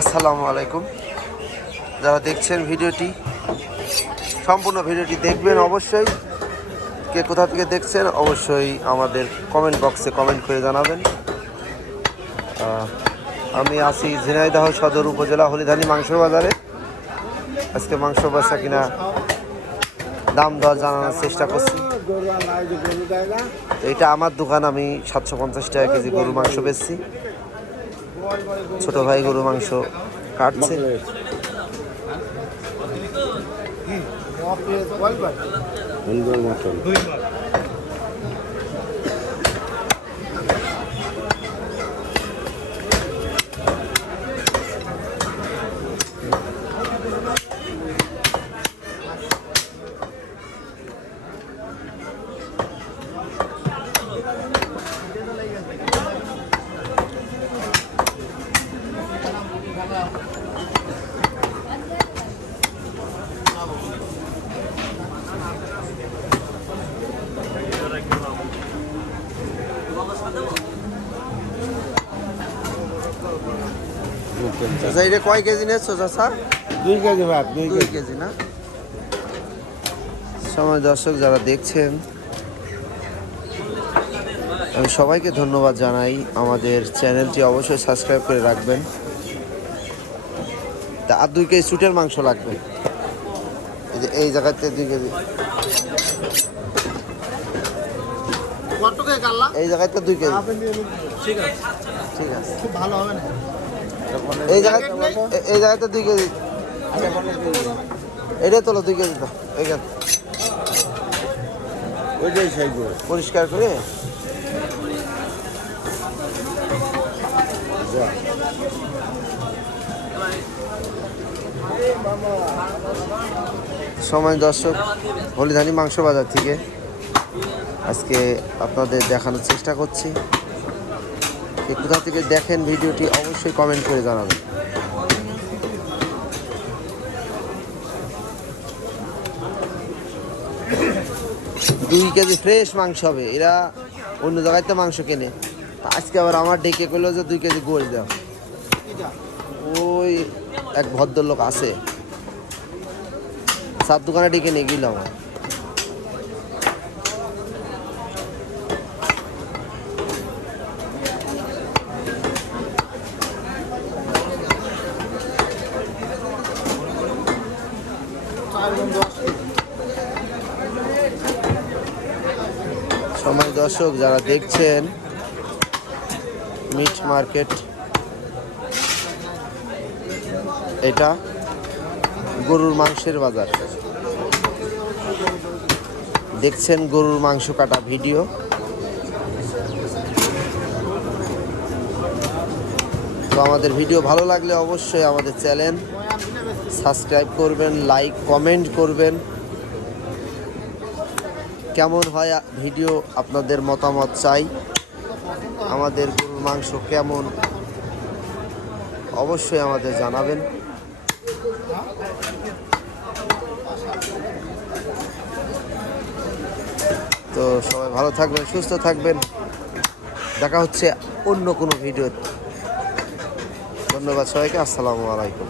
আসসালামু আলাইকুম। যারা দেখছেন ভিডিওটি, সম্পূর্ণ ভিডিওটি দেখবেন অবশ্যই। কে কোথা থেকে দেখছেন অবশ্যই আমাদের কমেন্ট বক্সে কমেন্ট করে জানাবেন। আমি আছি ঝিনাইদহ সদর উপজেলা হলিধানি মাংসের বাজারে। আজকে মাংস বেচা কিনা দাম দর জানানোর চেষ্টা করছি। এইটা আমার দোকান, আমি 750 টাকা কেজি গরুর মাংস বেচছি। ছোট ভাই গরুর মাংস কাটছে। এটা কয় কেজি নিয়েছো চাচা? 2 কেজি ভাত। 2 কেজি না? সময় দর্শক যারা দেখছেন, আমি সবাইকে ধন্যবাদ জানাই। আমাদের চ্যানেলটি অবশ্যই সাবস্ক্রাইব করে রাখবেন। তা আর 2 কেজি চুটের মাংস লাগবে। এই জায়গাতে 2 কেজি, এই জায়গাতে 2 কেজি। ঠিক আছে, ঠিক আছে, খুব ভালো হবে না। এই জায়গাতে 2 কেজি। এটাই তোলো 2 কেজি। তো এইখানে পরিষ্কার করে সময় দর্শক, হলিধানি মাংস বাজার থেকে আজকে আপনাদের দেখানোর চেষ্টা করছি। কোথা থেকে দেখেন ভিডিওটি অবশ্যই কমেন্ট করে জানাবেন। দুই কেজি ফ্রেশ মাংস হবে। এরা অন্য জায়গায় তো মাংস কেনে, আজকে আবার আমার ডেকে করলো যে 2 কেজি গোশ দাও। ওই এক ভদ্রলোক আছে, 7 দোকানে ডেকে নিয়ে গেলাম। সময় দর্শক যারা দেখছেন, মিট মার্কেট, এটা গরুর মাংসের বাজার। দেখছেন গরুর মাংস কাটা ভিডিও। তো আমাদের ভিডিও ভালো লাগলে অবশ্যই আমাদের চ্যানেল সাবস্ক্রাইব করবেন, লাইক কমেন্ট করবেন। কেমন হয় ভিডিও আপনাদের মতামত চাই। আমাদের গরুর মাংস কেমন অবশ্যই আমাদের জানাবেন। তো সবাই ভালো থাকবেন, সুস্থ থাকবেন। দেখা হচ্ছে অন্য কোনো ভিডিও। ধন্যবাদ সবাইকে। আসসালামু আলাইকুম।